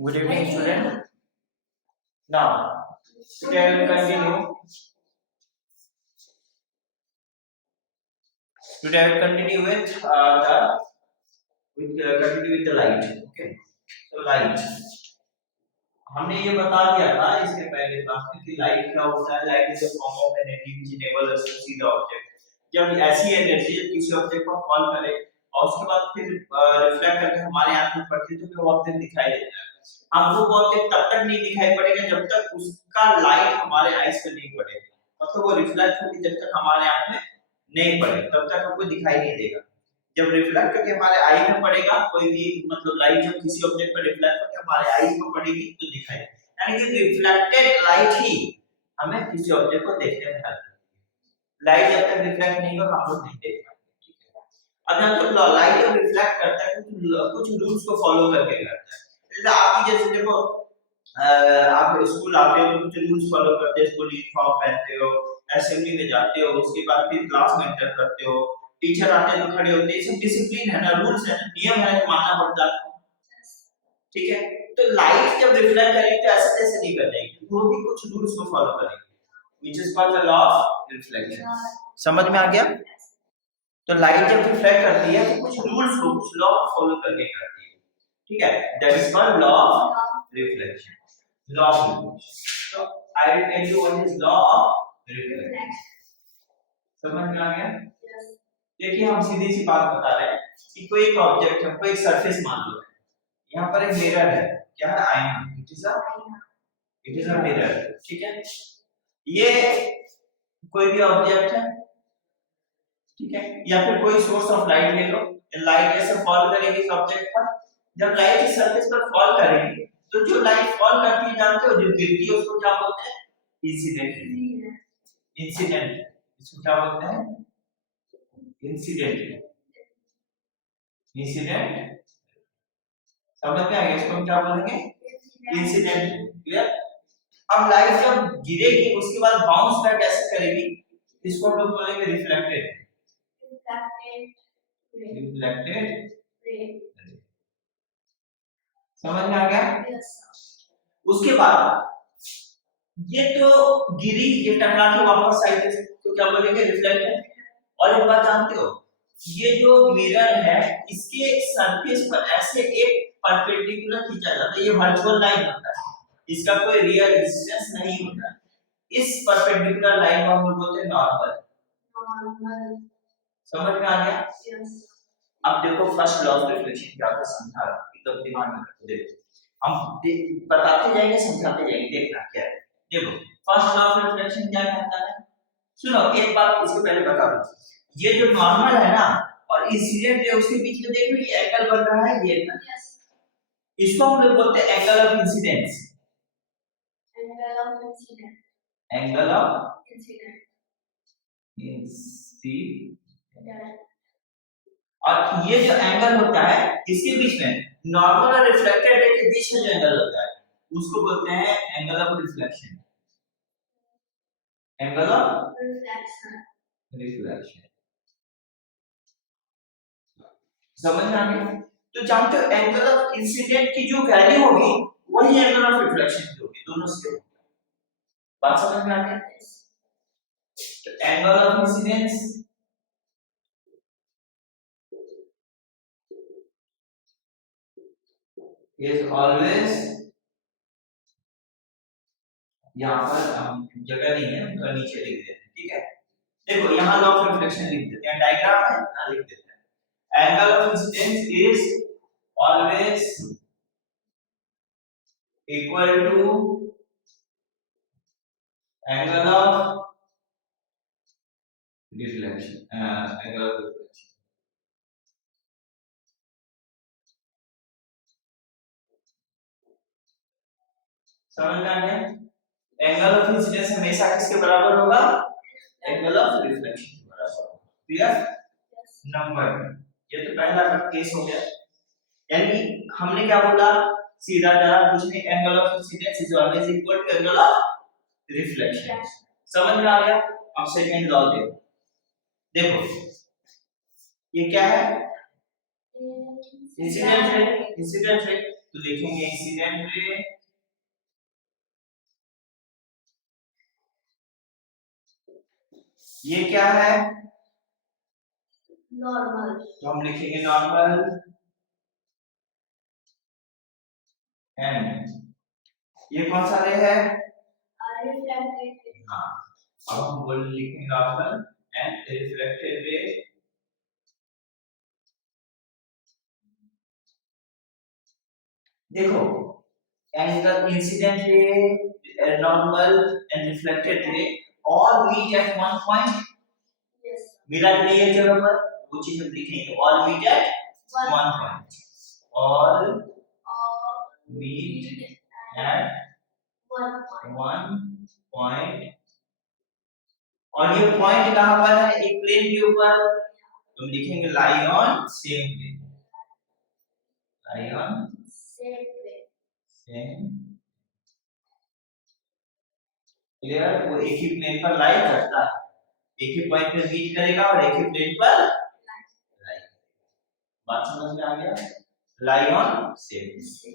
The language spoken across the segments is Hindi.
Good evening, student. Now, today I will continue. Today I will continue with the light. Okay. So light. हमने ये बता दिया था इसके पहले क्लास में कि लाइट क्या होता है. Light is a form of energy which enable us to see the object. जब ऐसी एनर्जी जब किसी ऑब्जेक्ट पर फॉल करे और उसके बाद फिर रिफ्लेक्ट करके हमारे आंख में पड़ती है तो वो ऑब्जेक्ट दिखाई देता है. हमको वो ऑब्जेक्ट तब तक नहीं दिखाई पड़ेगा जब तक उसका लाइट हमारे आईज पे नहीं पड़ेगा. मतलब वो रिफ्लेक्ट होकर जब तक हमारे आंख में नहीं पड़े तब तक हमको दिखाई नहीं देगा. जब रिफ्लेक्ट करके हमारे आई में पड़ेगा कोई भी मतलब लाइट जब किसी ऑब्जेक्ट पर रिफ्लेक्ट करके हमारे आई में पड़ेगी तो दिखाई. यानी कि रिफ्लेक्टेड लाइट ही हमें किसी ऑब्जेक्ट को देखने में हेल्प करती है. लाइट जब तक रिफ्लेक्ट नहीं होगा हम लोग नहीं देख पाएंगे. ठीक है. अब जब लाइट जब रिफ्लेक्ट करता है कुछ रूल्स को फॉलो करके करता है. जैसे आप जैसे देखो आप स्कूल आते हो तो कुछ रूल्स फॉलो करते हो. स्कूल यूनिफॉर्म पहनते हो, असेंबली में जाते हो, उसके बाद फिर क्लास में एंटर करते हो, टीचर आते हैं तो खड़े होते हैं. सब डिसिप्लिन है ना, रूल्स है, नियम है, मानना पड़ता है. ठीक है. तो लाइट जब रिफ्लेक्ट करेगी तो ऐसे तैसे नहीं कर जाएगी, वो भी कुछ रूल्स को फॉलो करेगी which is called the law of reflection. समझ में आ गया? तो लाइट जब रिफ्लेक्ट करती है तो कुछ रूल्स को कुछ लॉ फॉलो करके करती है. ठीक है. That is called law of reflection. Law of reflection. तो I will tell you what is law of reflection. समझ में आ गया? देखिए हम सीधी सी बात बता रहे हैं कि कोई एक ऑब्जेक्ट है, कोई एक सरफेस मान लो. यहाँ पर एक मिरर है. क्या है? आईना. It is a mirror. ठीक है. ये कोई भी ऑब्जेक्ट है. ठीक है. या फिर कोई सोर्स ऑफ लाइट ले लो. लाइट ऐसे फॉल करेगी इस ऑब्जेक्ट पर. जब लाइट इस सरफेस पर फॉल करेगी तो जो लाइट फॉल करती है जानते हो जो गिरती है उसको क्या बोलते हैं? इंसिडेंट. इंसिडेंट. इसको क्या बोलते हैं? इंसिडेंट. इंसिडेंट. समझ में आ गया? इसको हम क्या बोलेंगे? इंसिडेंट. क्लियर? अब लाइट जब गिरेगी उसके बाद बाउंस बैक कैसे करेगी इसको हम लोग बोलेंगे रिफ्लेक्टेड. रिफ्लेक्टेड. समझ में आ गया? उसके बाद ये तो गिरी, ये टकरा के वापस आई तो क्या बोलेंगे? रिफ्लेक्टेड. और एक बात जानते हो, ये जो मिरर है इसके सरफेस पर ऐसे एक परपेंडिकुलर खींचा जाता है. ये वर्चुअल लाइन होता है, इसका कोई रियल डिस्टेंस नहीं होता. इस परपेंडिकुलर लाइन को हम लोग बोलते हैं नॉर्मल. समझ में आ गया? अब देखो फर्स्ट लॉ ऑफ रिफ्लेक्शन क्या होता है समझा रहा हूं, एकदम दिमाग में रखो. देखो हम बताते जाएंगे समझाते जाएंगे, देखना क्या है. देखो फर्स्ट लॉ ऑफ रिफ्लेक्शन क्या कहता है. सुनो एक बात इसके पहले बता दूं. ये जो नॉर्मल है ना और इंसिडेंट है उसके बीच में देखो ये एंगल बन रहा है ये ना, इसको हम लोग बोलते हैं angle of incidence. Angle of incident. और ये जो एंगल होता है इसके बीच में नॉर्मल और रिफ्लेक्टेड रे के बीच में जो एंगल होता है उसको बोलते हैं angle of reflection. Angle of reflection. समझ में आ गया? तो जानते हो एंगल ऑफ इंसिडेंट की जो वैल्यू होगी वही एंगल ऑफ रिफ्लेक्शन की होगी, दोनों से. बात समझ में आ गया? तो angle of incidence is always, यहाँ पर हम जगह नहीं है तो नीचे लिख देते हैं. ठीक है. देखो यहाँ लॉ ऑफ रिफ्लेक्शन लिख देते हैं, डायग्राम है ना, लिख देते हैं. Angle of incidence is always equal to angle of reflection. Angle of reflection. समझ में आ गया? एंगल ऑफ इंसिडेंस हमेशा किसके बराबर होगा? एंगल ऑफ रिफ्लेक्शन के बराबर होगा. क्लियर? नंबर ये तो पहला केस हो गया. यानी हमने क्या बोला? सीधा जरा कुछ नहीं, angle of incidence is always equal to angle of reflection. समझ में आ गया? अब सेकंड लॉ देखो. देखो ये क्या है? Incident ray. इंसिडेंट रे तो लिखेंगे इंसिडेंट रे, ये क्या है नॉर्मल, तो हम लिखेंगे नॉर्मल, एंड ये कौन सा रे है रिफ्लेक्टेड, हाँ अब हम बोल लिखेंगे नॉर्मल एंड रिफ्लेक्टेड रे, देखो angle incident ray, normal and reflected ray all meet at one point, yes मिला नहीं है जगह पर वो चीज हम लिखेंगे all meet at one point, all meet at one point, और ये पॉइंट कहां पर है एक प्लेन के ऊपर तो हम लिखेंगे lie on same plane, lie on same, clear, वो एक ही प्लेन पर लाई करता है, एक ही पॉइंट पे मीट करेगा और एक ही प्लेन पर लाई, बात समझ में आ गया, लाई ऑन सेम,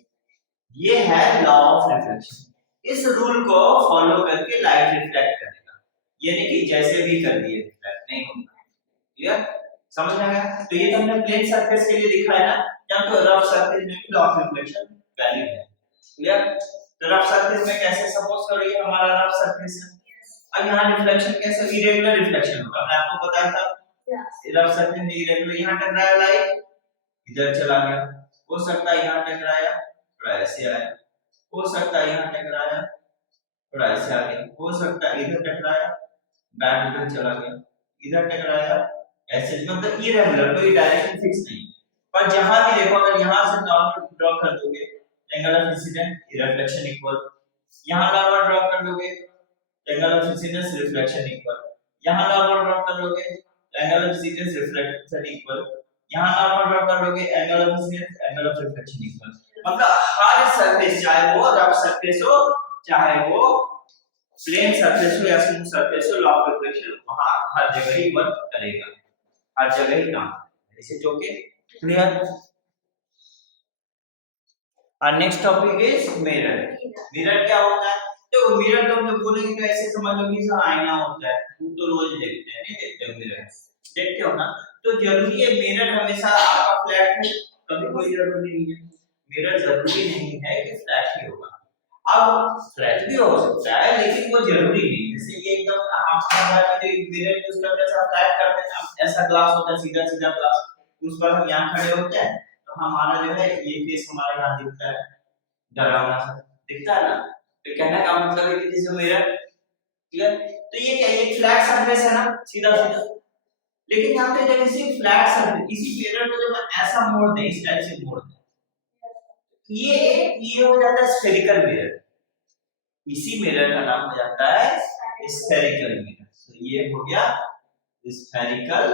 ये है लॉ ऑफ रिफ्लेक्शन, इस रूल को फॉलो करके लाइट रिफ्लेक्ट करेगा, ये नहीं कि जैसे भी कर दिए रिफ्लेक्ट नहीं होगा, क्लियर, समझ में आ गया, तो ये तो हमने प्लेन सरफेस के लिए दिखाया ना, या तो रफ सरफेस में भी लॉ ऑफ रिफ्लेक्शन वैलिड है, क्लियर, तो रफ सरफेस में कैसे सपोज करो ये हमारा रफ सरफेस है, अब यहाँ रिफ्लेक्शन कैसे इरेगुलर रिफ्लेक्शन होगा, मैंने आपको बताया था रफ सरफेस में इरेगुलर, यहाँ टकराया लाइट इधर चला गया, हो सकता है यहाँ टकराया थोड़ा ऐसे आया, हो सकता है यहाँ टकराया थोड़ा ऐसे आ गया, हो सकता है इधर टकराया बैक उधर चला गया, इधर टकराया ऐसे, मतलब इरेगुलर, कोई डायरेक्शन फिक्स नहीं, पर जहां भी देखो अगर यहां से नॉर्मल ड्रॉ कर दोगे angle of incident reflection equal, यहां नॉर्मल ड्रॉ कर दोगे angle of incidence reflection equal, यहां नॉर्मल ड्रॉ कर लोगे angle of incidence reflection equal, यहां नॉर्मल ड्रॉ कर लोगे angle of incidence angle of reflection equal, मतलब हर सरफेस चाहे वो रफ सरफेस हो चाहे वो प्लेन सरफेस हो या स्मूथ सरफेस हो, लॉ ऑफ रिफ्लेक्शन वहां हर जगह ही वर्क करेगा, हर जगह ही काम करेगा, इसे जो के क्लियर। और next topic is mirror, mirror क्या होता है, तो मिरर तो हम जब बोलेंगे तो ऐसे समझ लो कि इसका आईना होता है, तुम तो रोज देखते हैं, नहीं देखते हो मिरर, देखते हो ना, तो जरूरी है मिरर हमेशा आपका फ्लैट है, कभी कोई जरूरी नहीं है, मिरर जरूरी नहीं है कि फ्लैट ही होगा, अब फ्लैट भी हो सकता है लेकिन वो जरूरी नहीं, जैसे ये एकदम आप जो मिरर यूज करते हैं सब फ्लैट करते हैं, ऐसा ग्लास होता है सीधा सीधा ग्लास, उस पर हम यहाँ खड़े होते हैं तो हमारा जो है ये फेस हमारे यहाँ दिखता है, डरावना सा दिखता है ना, तो कहने का मतलब है कि जैसे मिरर, क्लियर, तो ये क्या ये फ्लैट सरफेस है ना सीधा सीधा, लेकिन यहाँ पे जब इसी फ्लैट सरफेस इसी मिरर को जब मैं ऐसा मोड़ दें इस टाइप से मोड़ दें, ये हो जाता है स्फेरिकल मिरर, इसी मिरर का नाम हो जाता है स्फेरिकल मिरर, तो ये हो गया स्फेरिकल,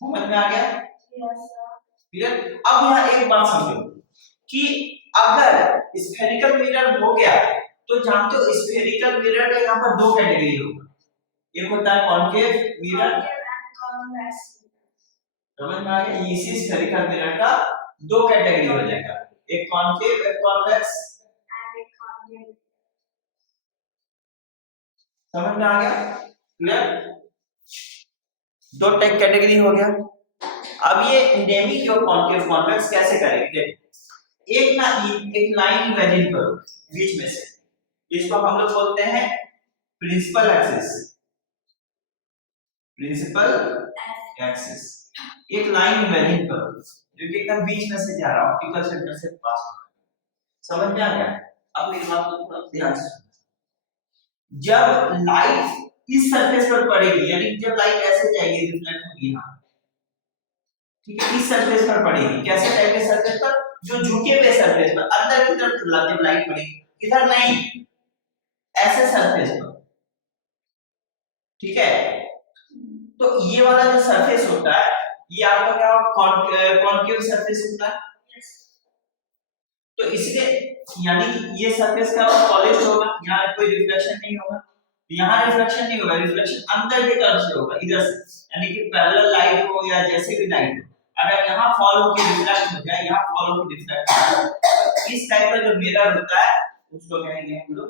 समझ में आ गया, क्लियर, अब यहाँ एक बात समझो कि अगर स्फेरिकल मिरर हो गया तो जानते हो स्फेरिकल मिरर का यहाँ पर दो कैटेगरी होगा, एक होता है कॉन्केव मिरर, समझ में आ गया, इसी स्फेरिकल मिरर का दो कैटेगरी हो जाएगा, एक कॉन्केव एक कॉन्वेक्स, समझ में आ गया, क्लियर, दो टाइप कैटेगरी हो गया। अब ये एंडेमिक और कॉन्केव कॉन्वेक्स कैसे करेंगे, एक ना एक लाइन इमेजिन करो बीच में से, इसको हम लोग बोलते हैं प्रिंसिपल एक्सिस, प्रिंसिपल एक्सिस, एक लाइन इमेजिन करो जो कि एकदम बीच में से जा रहा है ऑप्टिकल सेंटर से पास हो रहा है, समझ में आ गया, अब मेरी बात को थोड़ा ध्यान से सुनो, जब लाइट इस सरफेस पर पड़ेगी यानी जब लाइट ऐसे जाएगी रिफ्लेक्ट होगी यहाँ, ठीक है, इस सरफेस पर पड़ेगी, कैसे टाइप के सरफेस पर, जो झुके हुए सरफेस पर अंदर की तरफ जब लाइट पड़ेगी, इधर नहीं ऐसे सरफेस पर, ठीक है, तो ये वाला जो सरफेस होता है ये आपका क्या कॉन्केव सरफेस होता है, तो इसलिए यानी कि ये सरफेस का पॉलिश होगा, यहाँ कोई रिफ्लेक्शन नहीं होगा, यहाँ रिफ्लेक्शन नहीं होगा, रिफ्लेक्शन अंदर की तरफ से होगा इधर से, यानी कि पैरेलल लाइट हो या जैसे भी लाइट हो अगर यहाँ फॉल होके रिफ्लेक्ट हो जाए, यहाँ फॉल होके रिफ्लेक्ट हो जाए, तो इस टाइप का जो मिरर होता है उसको कहेंगे हम लोग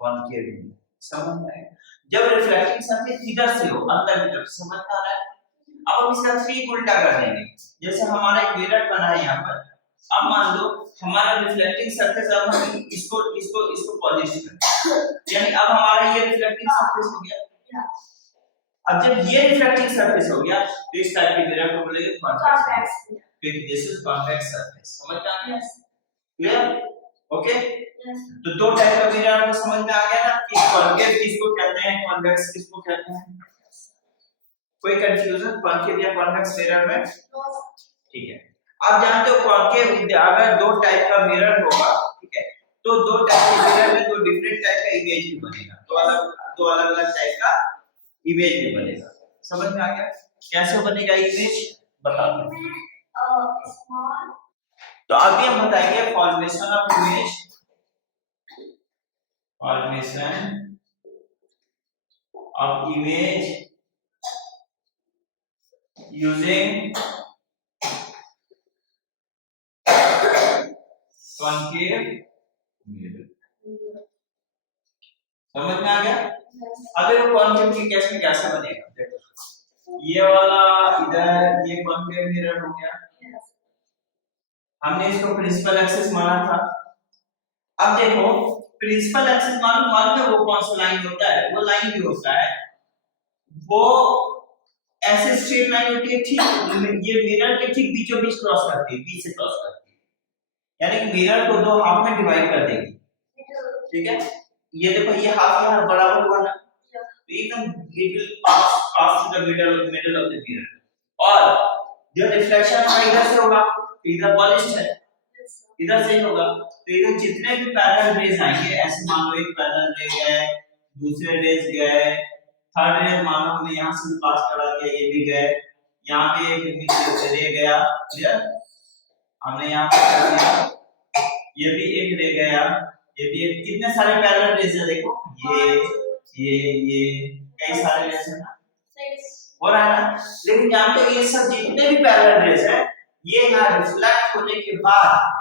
कॉनकेव मिरर। समझ में आया? जब रिफ्लेक्टिंग सरफेस इधर से हो, अंदर की तरफ, समझ में आ रहा है? अब हम इसका ठीक उल्टा कर देंगे। जैसे हमारा एक मिरर बना है यहाँ पर, अब मान लो हमारा रिफ्लेक्टिंग सरफेस, अब हम इसको पॉलिश करें, यानी अब हमारा ये रिफ्लेक्टिंग सरफेस हो गया। अब जब ये रिफ्लेक्टिंग सरफेस हो गया तो इस टाइप के मिरर को बोलेंगे कॉन्वेक्स, क्योंकि दिस इज कॉन्वेक्स सरफेस। समझ में आ गया? क्लियर? ओके, तो दो टाइप का मिरर आपको समझ में आ गया ना कि कॉन्केव किसको कहते हैं, कॉन्वेक्स किसको कहते हैं? कोई कंफ्यूजन कॉन्केव या कॉन्वेक्स मिरर में? ठीक है, आप जानते हो कॉन्केव अगर दो टाइप का मिरर होगा, ठीक है, तो दो टाइप के मिरर में दो डिफरेंट टाइप का इमेज भी बनेगा, दो अलग अलग टाइप का इमेज भी बनेगा। समझ में आ गया? कैसे बनेगा इमेज बताओ। तो अभी हम बताएंगे formation of image, formation of image using concave mirror. समझ में आ गया? अगर वो कॉन्केव के केस में कैसे बनेगा, देखो ये वाला इधर ये कॉन्केव मिरर हो गया, हमने इसको प्रिंसिपल एक्सिस माना था। अब देखो प्रिंसिपल एक्सिस मालूम है वो कौन सा लाइन होता है? वो लाइन भी होता है, वो ऐसे स्ट्रेट लाइन होती है, ठीक ये मिरर के ठीक बीचों बीच क्रॉस करती है, बीच से क्रॉस करती है, यानी कि मिरर को दो हाफ में डिवाइड कर देगी। ठीक है, ये देखो ये हाफ यहाँ बराबर हुआ ना, तो एकदम it will pass to the middle of the mirror, और जो रिफ्लेक्शन इधर से होगा, इधर पॉलिश्ड है, इधर से ही होगा, तो इधर जितने भी पैरेलल रेज आएंगे, ऐसे मान लो एक पैरेलल रे गए, दूसरे रेज गए, थर्ड रेज मान लो हमने यहाँ से पास करा दिया, ये भी गए, यहाँ पे एक रे गया, क्लियर, हमने यहाँ पे कर दिया, ये भी एक रे गया, ये भी एक, कितने सारे पैरेलल रेज है देखो, ये कई सारे रेज है ना, हो रहा है ना। लेकिन जानते हो ये सब जितने भी पैरेलल रेज है, ये यहाँ रिफ्लेक्ट होने के बाद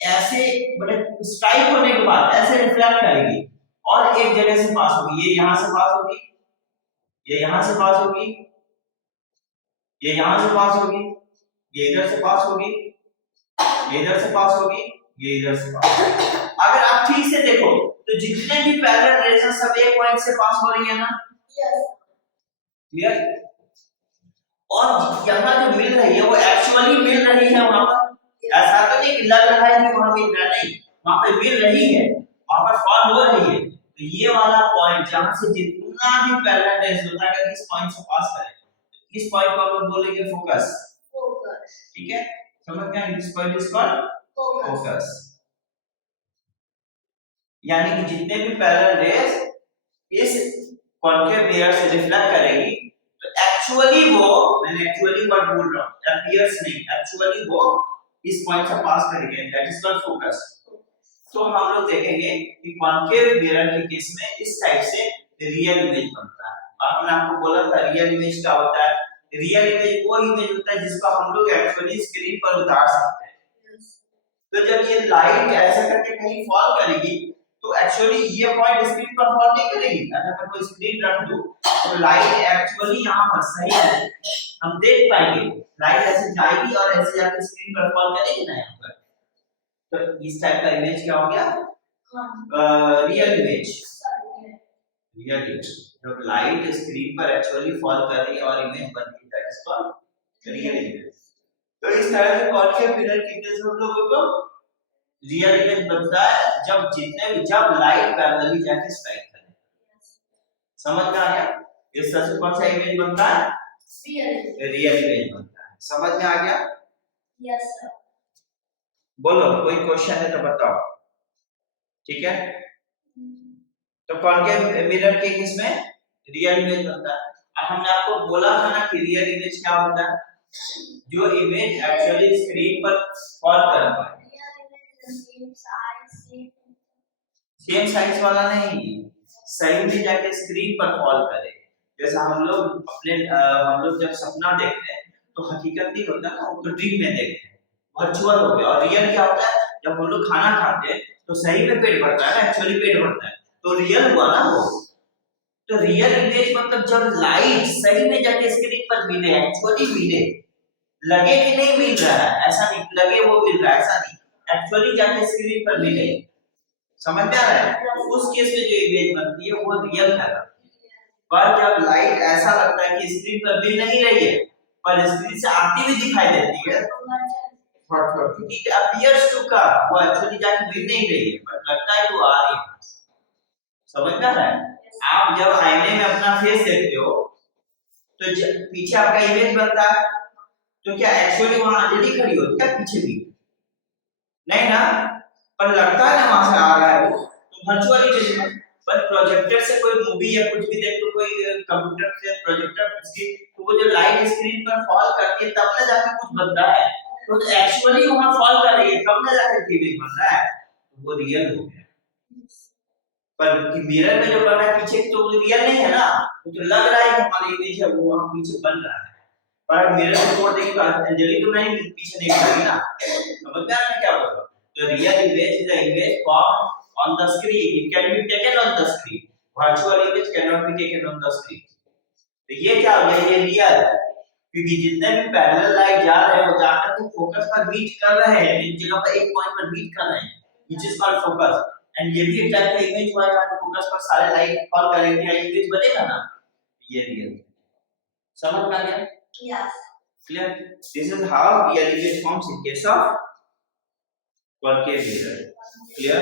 ऐसे बड़े स्ट्राइक होने के बाद ऐसे रिफ्लेक्ट करेगी और एक जगह से पास होगी, ये यहां से पास होगी, ये यहां से पास होगी, ये यहां से पास होगी, ये इधर से पास होगी, ये इधर से पास होगी, ये इधर से पास होगी। अगर आप ठीक से देखो तो जितने भी पैरेलल रेज हैं सब एक पॉइंट से पास हो रही है ना, क्लियर? और यहाँ जो मिल रही है वो एक्चुअली मिल रही है वहां पर, ऐसा तो नहीं लग रहा है कि वहां मिल रहा नहीं, वहां पे मिल रही है, वहां पर फॉल हो रही है। तो ये वाला पॉइंट जहां से जितना भी पैरेलल रेज होता है अगर इस पॉइंट से पास करे, तो इस पॉइंट को हम लोग बोलेंगे फोकस। ठीक है, समझ गए? This point is called focus, यानी कि जितने भी पैरेलल रेज इस कॉन्केव मिरर से रिफ्लेक्ट करेगी, तो एक्चुअली वो, मैंने एक्चुअली वर्ड बोल रहा हूं, अपीयर्स नहीं, एक्चुअली वो इस पॉइंट से पास करेंगे, दैट इज कॉल्ड फोकस। तो हम लोग देखेंगे कि कॉन्केव मिरर के केस में इस टाइप से रियल इमेज बनता है। और हमने आपको बोला था रियल इमेज क्या होता है, रियल इमेज वो इमेज होता है जिसको हम लोग एक्चुअली स्क्रीन पर उतार सकते हैं। तो जब ये लाइट ऐसा करके कहीं फॉल करेगी तो एक्चुअली ये पॉइंट स्क्रीन पर फॉल नहीं करेगी, अगर मैं कोई स्क्रीन रख दूं तो लाइट एक्चुअली यहां पर सही है, हम देख पाएंगे लाइट ऐसे जाएगी और ऐसे जाकर स्क्रीन पर फॉल करेगी ना यहाँ पर। तो इस टाइप का इमेज क्या हो गया, रियल इमेज। रियल इमेज जब लाइट स्क्रीन पर एक्चुअली फॉल कर रही है और इमेज बन रही है, that is called real image. तो इस तरह से कॉन्केव मिरर के केस में हम लोगों को रियल इमेज बनता है जब लाइट पैरेलली जाके स्ट्राइक करे। समझ में आ गया? इस तरह से कौन सा इमेज बनता है, रियल इमेज बनता है। समझ में आ गया? Yes sir. बोलो कोई क्वेश्चन है तो बताओ। ठीक है, तो कॉन्केव मिरर के केस में रियल इमेज बनता है। और हमने आपको बोला था ना कि रियल इमेज क्या होता है, जो इमेज एक्चुअली स्क्रीन पर फॉल कर पाए। सेम साइज वाला नहीं, सही में जाके स्क्रीन पर फॉल करे। जैसे हम लोग जब सपना देखते हैं तो हकीकत नहीं होता ना, वो तो ड्रीम में देखते हैं, वर्चुअल हो गया। और रियल क्या होता है, जब हम लोग खाना खाते हैं तो सही में पेट भरता है ना, एक्चुअली पेट भरता है, तो रियल हुआ ना वो। तो रियल इमेज मतलब जब लाइट सही में जाके स्क्रीन पर मिले, एक्चुअली मिले, लगे कि नहीं मिल रहा है, ऐसा नहीं लगे वो मिल रहा है, ऐसा नहीं, एक्चुअली जाके स्क्रीन पर मिले, समझ में आ रहा है, तो उस केस में जो इमेज बनती है वो रियल है। पर जब लाइट ऐसा लगता है कि स्क्रीन पर मिल नहीं रही है पर स्क्रीन से आती हुई दिखाई देती है, क्योंकि इट अपीयर्स टू कम, वो एक्चुअली जाके मिल नहीं रही है पर लगता है वो आ रही है, समझ में आ रहा है। आप जब आईने में अपना फेस देखते हो तो पीछे आपका इमेज बनता है, तो क्या एक्चुअली वहां अंजलि खड़ी होती है पीछे भी नहीं ना, पर लगता है ना वहां से आ रहा है वो, तो वर्चुअल इमेज में। पर प्रोजेक्टर से कोई मूवी या कुछ भी देख, तो कोई कंप्यूटर से प्रोजेक्टर की, तो वो जो लाइट स्क्रीन पर फॉल करती है तब ना जाके कुछ बनता है, तो एक्चुअली वहां फॉल कर रही है तब ना जाके इमेज बन रहा है, तो वो रियल हो गया। पर मिरर में जो बना है पीछे तो रियल नहीं है ना, तो लग रहा है कि हमारी इमेज है वो वहां पीछे बन रहा है, पर मिरर को तोड़ देंगे तो अंजलि तो नहीं पीछे नहीं बनेगी ना, समझ में आ रहा है क्या बोल रहा हूं। तो real image is the image form on the screen, it can be taken on the screen, virtual image cannot be taken on the screen। तो ये क्या हो गया, ये रियल, क्योंकि जितने भी पैरेलल लाइट जा रहे हैं वो जाकर के फोकस पर मीट कर रहे हैं, एक जगह पर एक पॉइंट पर मीट कर रहे हैं, which is called focus. And ये भी एक टाइप का इमेज हुआ जहां फोकस पर सारे लाइट फॉल करेंगे, या इमेज बनेगा ना, ये रियल, समझ में आ गया? Yes. Clear? This is how real image forms in case of concave mirror। Clear?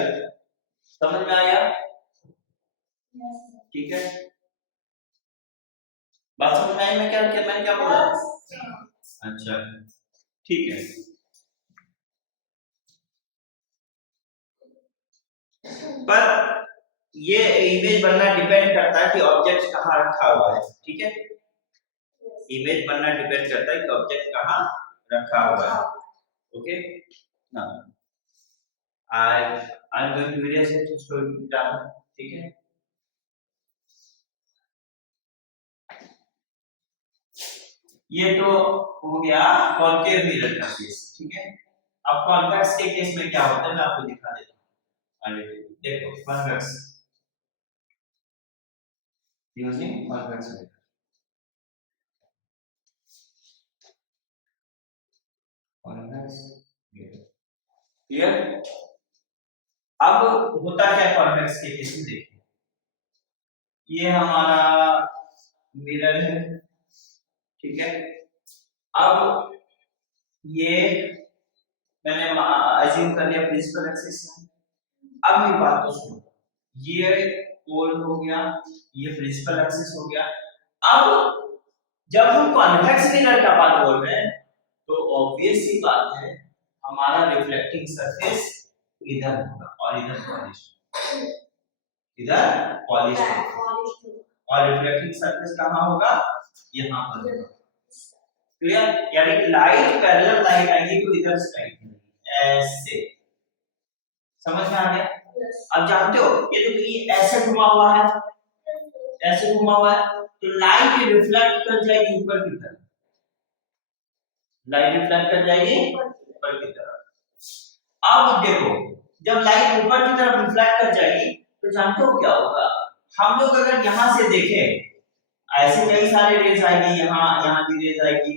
समझ में आया? Yes. ठीक है, बात समझ में आई? मैं क्या मैंने क्या बोला? अच्छा ठीक है। पर ये इमेज बनना डिपेंड करता है कि ऑब्जेक्ट कहाँ रखा हुआ है, ठीक है, इमेज बनना डिपेंड करता है कि ऑब्जेक्ट कहाँ रखा हुआ है, ओके ना। I am going to erase it, उसको डालना, ठीक है। ये तो हो गया कॉन्केव मिरर का केस, ठीक है। अब कॉन्वेक्स के केस में क्या होता है मैं आपको दिखा देता हूं, देखो convex using convex mirror, convex mirror, clear. अब होता क्या कॉन्वेक्स के केस में, देखिए ये हमारा मिरर है, ठीक है। अब ये मैंने अज्यूम कर लिया प्रिंसिपल एक्सिस है। अब मेरी बात तो सुनो, ये पोल हो गया, ये प्रिंसिपल एक्सिस हो गया। अब जब हम कॉन्वेक्स मिरर का बात बोल रहे हैं तो ऑब्वियस सी बात है हमारा रिफ्लेक्टिंग सरफेस इधर होगा और इधर पॉलिश्ड, इधर पॉलिश्ड, और रिफ्लेक्टिंग सरफेस कहां होगा, यहां पर होगा, क्लियर। यानी कि लाइट पैरेलल लाइट आएगी तो इधर से आएगी ऐसे, समझ में आ गया? अब जानते हो ये तो ये ऐसे घुमा हुआ है, ऐसे घुमा हुआ है, तो लाइट रिफ्लेक्ट कर जाएगी ऊपर की तरफ, लाइट रिफ्लेक्ट कर जाएगी ऊपर की तरफ। अब देखो जब लाइट ऊपर की तरफ रिफ्लेक्ट कर जाएगी तो जानते हो क्या होगा, हम लोग अगर यहां से देखें ऐसे कई सारे रेज आएगी, यहाँ भी रेज आएगी,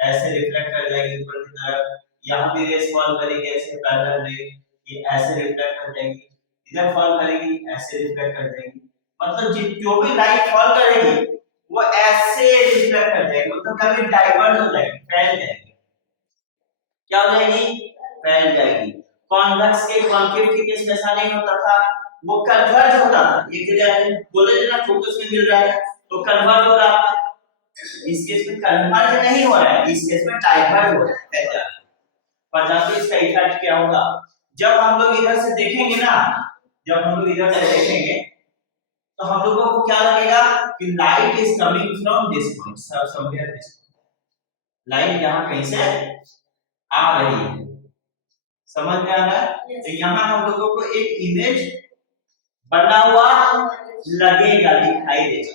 ऐसे रिफ्लेक्ट कर जाएगी ऊपर की तरफ, यहाँ भी रेज फॉल करेगी ऐसे पैरेलल रे, ये ऐसे रिफ्लेक्ट कर जाएगी, इधर फॉल करेगी ऐसे रिफ्लेक्ट कर जाएगी, मतलब जो भी लाइट फॉल करेगी वो ऐसे रिफ्लेक्ट कर जाएगी, मतलब कभी डाइवर्ज हो जाएगी, फैल जाएगी, क्या हो जाएगी, फैल जाएगी। कॉन्वेक्स के कॉन्केव के केस में ऐसा नहीं होता था, वो कन्वर्ज होता था, एक जगह बोले थे ना फोकस में मिल रहा है तो कन्वर्ज हो रहा है, इस केस में कन्वर्ज नहीं हो रहा है, इस केस में डाइवर्ज हो रहा है। पर जानते इसका इफेक्ट क्या होगा, जब हम लोग इधर से देखेंगे ना, जब हम लोग इधर से देखेंगे तो हम लोगों को क्या लगेगा कि light is coming from this point, somewhere this, light यहां कहीं से आ रही है, समझ में आ रहा है? तो यहाँ हम लोगों को एक इमेज बना हुआ लगेगा, दिखाई देगा,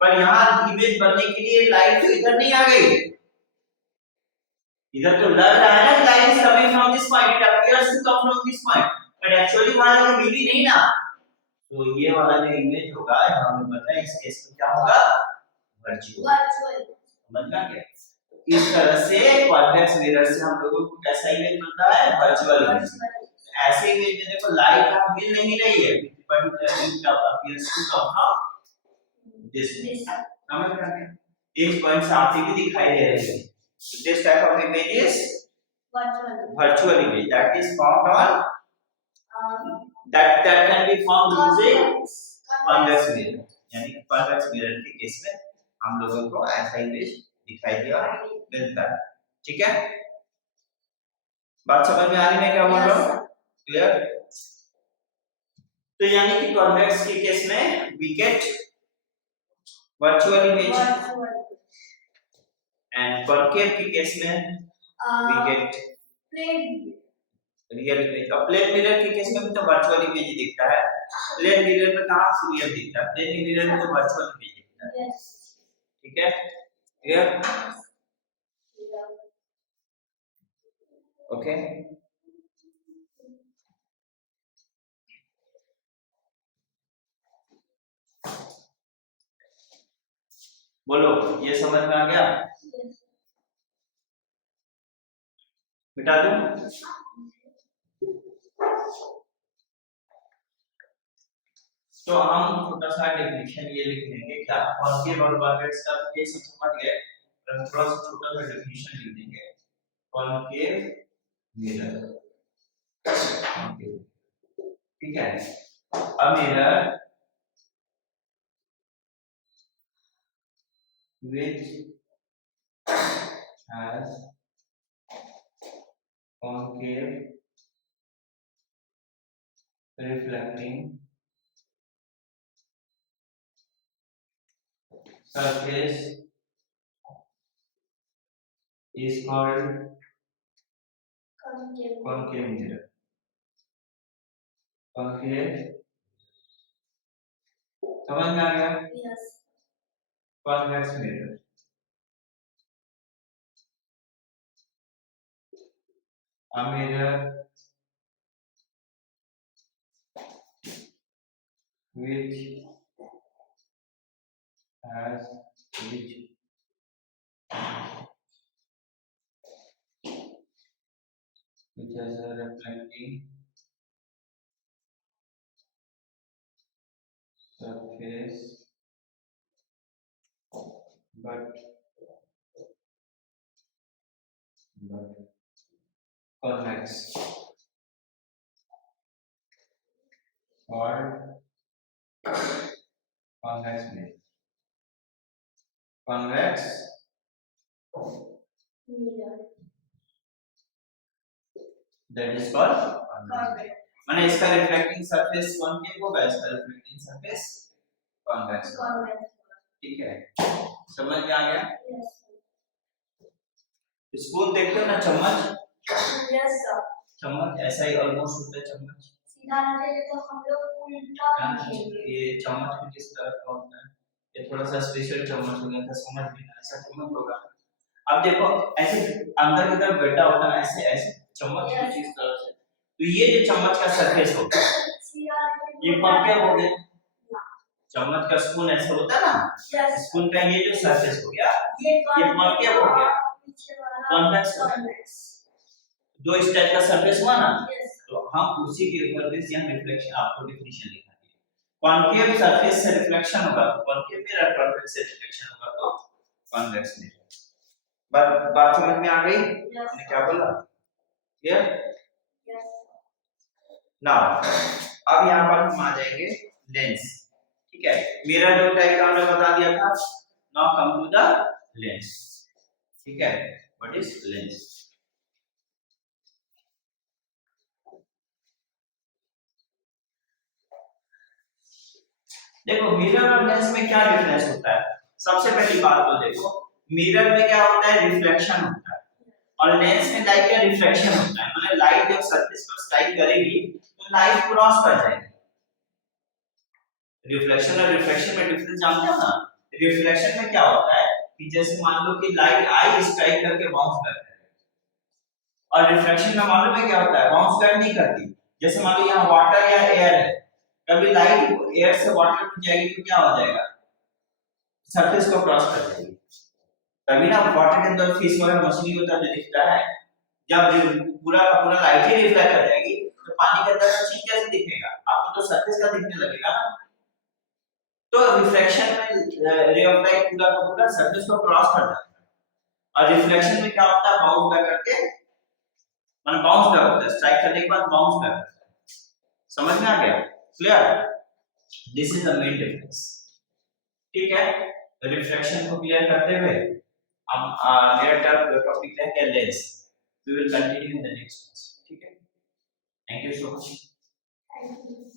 पर यहाँ इमेज बनने के लिए लाइट तो इधर नहीं आ गई, इधर तो लग रहा है ना कि light is coming from this point, it appears to come from this point, but actually वहां लगे मिली नहीं ना। तो ये वाला जो इमेज होगा हमें पता है इस केस में क्या होगा, वर्चुअल। Virtual. समझ में आ गया? इस तरह से कॉन्वेक्स मिरर से हम लोगों को कैसा इमेज बनता है, वर्चुअल इमेज। Virtual. ऐसे इमेज में देखो लाइट यहाँ मिल नहीं रही है, but it appears to come from this. This. समझ में आ गया? इस पॉइंट से आती हुई दिखाई दे रही है। This type of image is Virtual. virtual image that is formed on Um, that can be formed using convex. convex mirror। यानी convex mirror के केस में हम लोगों को ऐसा इमेज दिखाई दिया मिलता है। ठीक है, बात समझ में आ रही है क्या बोल रहा हूँ? क्लियर? तो यानी कि convex के केस में we get virtual image Virtual. and concave के केस में we get Plane. Real image. अब प्लेन मिरर के केस में भी तो वर्चुअल इमेज ही दिखता है, प्लेन मिरर में कहां से रियल दिखता है, प्लेन मिरर में तो वर्चुअल इमेज दिखता है। Yes. ठीक है, क्लियर? ओके, बोलो ये समझ में आ गया? Yes. मिटा दूं? तो हम छोटा सा डेफिनेशन ये लिख लेंगे, क्या कॉन्केव और कॉन्वेक्स का तो केस समझ गए, पर थोड़ा सा छोटा सा डेफिनेशन लिख देंगे। कॉन्केव मिरर, ठीक है, a mirror which has concave reflecting surface is called Concave. concave mirror। concave समझ में आ गया? Yes. convex mirror, a mirror which has a reflecting surface but convex or convex mirror। convex Mirror. that is called convex। Convex. माने इसका रिफ्लेक्टिंग सरफेस कॉन्केव होगा, इसका रिफ्लेक्टिंग सरफेस कॉन्वेक्स होगा। Convex. ठीक है, समझ में आ गया? Yes. स्पून देखते हो ना, चम्मच, Yes, sir. चम्मच ऐसा ही ऑलमोस्ट होता है चम्मच। सीधा रखेंगे तो हम लोग उल्टा रखेंगे। ये चम्मच भी किस तरह का होता है, ये थोड़ा सा स्पेशल चम्मच हो जाता है, समझ में ना ऐसा चम्मच होगा। अब देखो ऐसे अंदर की तरफ गड्ढा होता है, ऐसे ऐसे चम्मच Yes. कुछ इस तरह से, तो ये जो चम्मच का सरफेस होता है सीधा रखेंगे ये तो कॉन्केव हो गया। ना। चम्मच का स्पून ऐसे होता है ना, Yes. स्पून का ये जो सरफेस हो गया ये कॉन्केव हो गया, पीछे वाला कॉन्वेक्स हो गया। convex. दो इस टाइप का सरफेस हुआ ना, Yes. तो हम उसी के ऊपर भी यहाँ रिफ्लेक्शन आपको डेफिनेशन लिखा है। कॉन्केव सरफेस से रिफ्लेक्शन होगा तो कॉन्केव मिरर, कॉन्वेक्स से रिफ्लेक्शन होगा तो कॉन्वेक्स मिरर। बात समझ में आ गई? Yes. मैंने क्या बोला? क्लियर? Yes. नाउ अब यहाँ पर हम आ जाएंगे लेंस। ठीक है, मिरर जो टाइप का हमने बता दिया था, now come to the lens. ठीक है, व्हाट इज लेंस? देखो मिरर और लेंस में क्या डिफरेंस होता है? सबसे पहली बात तो देखो, मिरर में क्या होता है, रिफ्लेक्शन होता है, और लेंस में लाइट का रिफ्लेक्शन होता है। मतलब लाइट जब सरफेस पर स्ट्राइक करेगी तो लाइट क्रॉस कर जाएगी। रिफ्लेक्शन और रिफ्रैक्शन में डिफरेंस जानते हो ना? रिफ्लेक्शन में क्या होता है कि जैसे मान लो कि लाइट आई स्ट्राइक करके बाउंस करता है, और रिफ्लेक्शन में मालूम है क्या होता है, बाउंस बैक नहीं करती। जैसे मान लो यहाँ वाटर या एयर है, कभी लाइट एयर से वाटर में जाएगी तो क्या हो जाएगा, सरफेस को क्रॉस कर जाएगी। तभी ना वाटर के अंदर फिश वगैरह मछली होता है जो दिखता है, जब पूरा का पूरा लाइट ही रिफ्लेक्ट कर जाएगी तो पानी के अंदर का चीज कैसे दिखेगा, आपको तो सरफेस का दिखने लगेगा ना। तो रिफ्लेक्शन में रे ऑफ लाइट पूरा का पूरा सरफेस को क्रॉस कर जाता है, और रिफ्लेक्शन में क्या होता है, बाउंस बैक करके, मतलब बाउंस बैक होता है, स्ट्राइक करने के बाद बाउंस बैक होता है। समझ में आ गया, clear? This is the main difference. ठीक है, रिफ्लेक्शन को क्लियर करते हुए हम लेयर टॉपिक है lens, we will continue in the next class. ठीक है, thank you so much. Thank you.